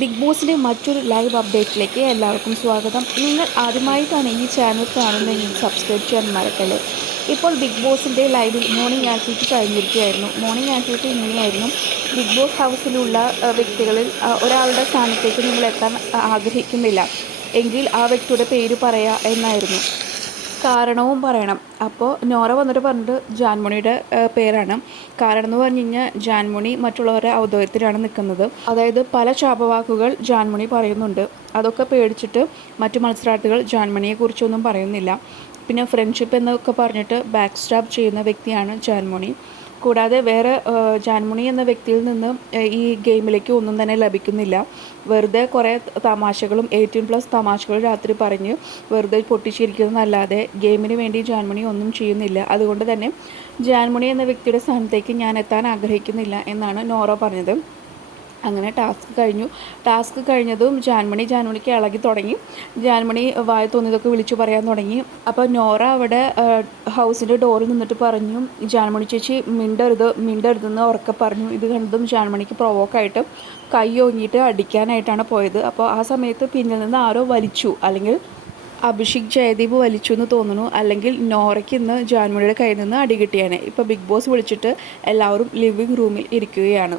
Big ബോസിന്റെ മറ്റൊരു live അപ്ഡേറ്റിലേക്ക് എല്ലാവർക്കും സ്വാഗതം. നിങ്ങൾ ആദ്യമായിട്ടാണ് ഈ ചാനൽ കാണുന്നതെങ്കിൽ സബ്സ്ക്രൈബ് ചെയ്യാൻ മറക്കല്ലേ? ഇപ്പോൾ ബിഗ് ബോസിന്റെ ലൈവിൽ മോർണിംഗ് ആക്ടിവിറ്റി കഴിഞ്ഞിരിക്കുകയായിരുന്നു. മോർണിംഗ് ആക്ടിവിറ്റി ഇങ്ങനെയായിരുന്നു. ബിഗ് ബോസ് ഹൗസിലുള്ള വ്യക്തികളിൽ ഒരാളുടെ സ്ഥാനത്തേക്ക് നിങ്ങൾ എത്താൻ ആഗ്രഹിക്കുന്നില്ല. എങ്കിൽ ആ വ്യക്തിയുടെ പേര് പറയുക എന്നായിരുന്നു. കാരണവും പറയണം. അപ്പോൾ നോറ വന്നിട്ട് പറഞ്ഞിട്ട് ജാൻമണിയുടെ പേരാണ്. കാരണം എന്ന് പറഞ്ഞു കഴിഞ്ഞാൽ ജാൻമണി മറ്റുള്ളവരുടെ ഔദയത്തിലാണ് നിൽക്കുന്നത്. അതായത് പല ശാപവാക്കുകൾ ജാൻമണി പറയുന്നുണ്ട്. അതൊക്കെ പേടിച്ചിട്ട് മറ്റു മത്സരാർത്ഥികൾ ജാൻമണിയെക്കുറിച്ചൊന്നും പറയുന്നില്ല. പിന്നെ ഫ്രണ്ട്ഷിപ്പ് എന്നൊക്കെ പറഞ്ഞിട്ട് ബാക്ക് സ്റ്റാപ്പ് ചെയ്യുന്ന വ്യക്തിയാണ് ജാൻമണി. കൂടാതെ വേറെ ജാൻമുണി എന്ന വ്യക്തിയിൽ നിന്ന് ഈ ഗെയിമിലേക്ക് ഒന്നും തന്നെ ലഭിക്കുന്നില്ല. വെറുതെ കുറേ തമാശകളും എയ്റ്റീൻ പ്ലസ് തമാശകൾ രാത്രി പറഞ്ഞ് വെറുതെ പൊട്ടിച്ചിരിക്കുന്നതല്ലാതെ ഗെയിമിന് വേണ്ടി ജാൻമുണി ഒന്നും ചെയ്യുന്നില്ല. അതുകൊണ്ട് തന്നെ ജാൻമുണി എന്ന വ്യക്തിയുടെ സ്ഥാനത്തേക്ക് ഞാൻ എത്താൻ ആഗ്രഹിക്കുന്നില്ല എന്നാണ് നോറ പറഞ്ഞത്. അങ്ങനെ ടാസ്ക് കഴിഞ്ഞു. ടാസ്ക് കഴിഞ്ഞതും ജാൻമണി ജാൻമണിക്ക് ഇളകി തുടങ്ങി. ജാൻമണി വായ തോന്നിയതൊക്കെ വിളിച്ചു പറയാൻ തുടങ്ങി. അപ്പോൾ നോറ അവിടെ ഹൗസിന്റെ ഡോറിൽ നിന്നിട്ട് പറഞ്ഞു ജാൻമണി ചേച്ചി മിണ്ടരുത് മിണ്ടരുതെന്ന് ഉറക്കെ പറഞ്ഞു. ഇത് കണ്ടതും ജാൻമണിക്ക് പ്രൊവോക്കായിട്ട് കൈ ഓങ്ങിയിട്ട് അടിക്കാനായിട്ടാണ് പോയത്. അപ്പോൾ ആ സമയത്ത് പിന്നിൽ നിന്ന് ആരോ വലിച്ചു. അല്ലെങ്കിൽ അഭിഷേക് ജയദീപ് വലിച്ചു എന്ന് തോന്നുന്നു. അല്ലെങ്കിൽ നോറയ്ക്ക് ഇന്ന് ജാൻമണിയുടെ കയ്യിൽ നിന്ന് അടികിട്ടിയാണ് ഇപ്പോൾ ബിഗ് ബോസ് വിളിച്ചിട്ട് എല്ലാവരും ലിവിങ് റൂമിൽ ഇരിക്കുകയാണ്.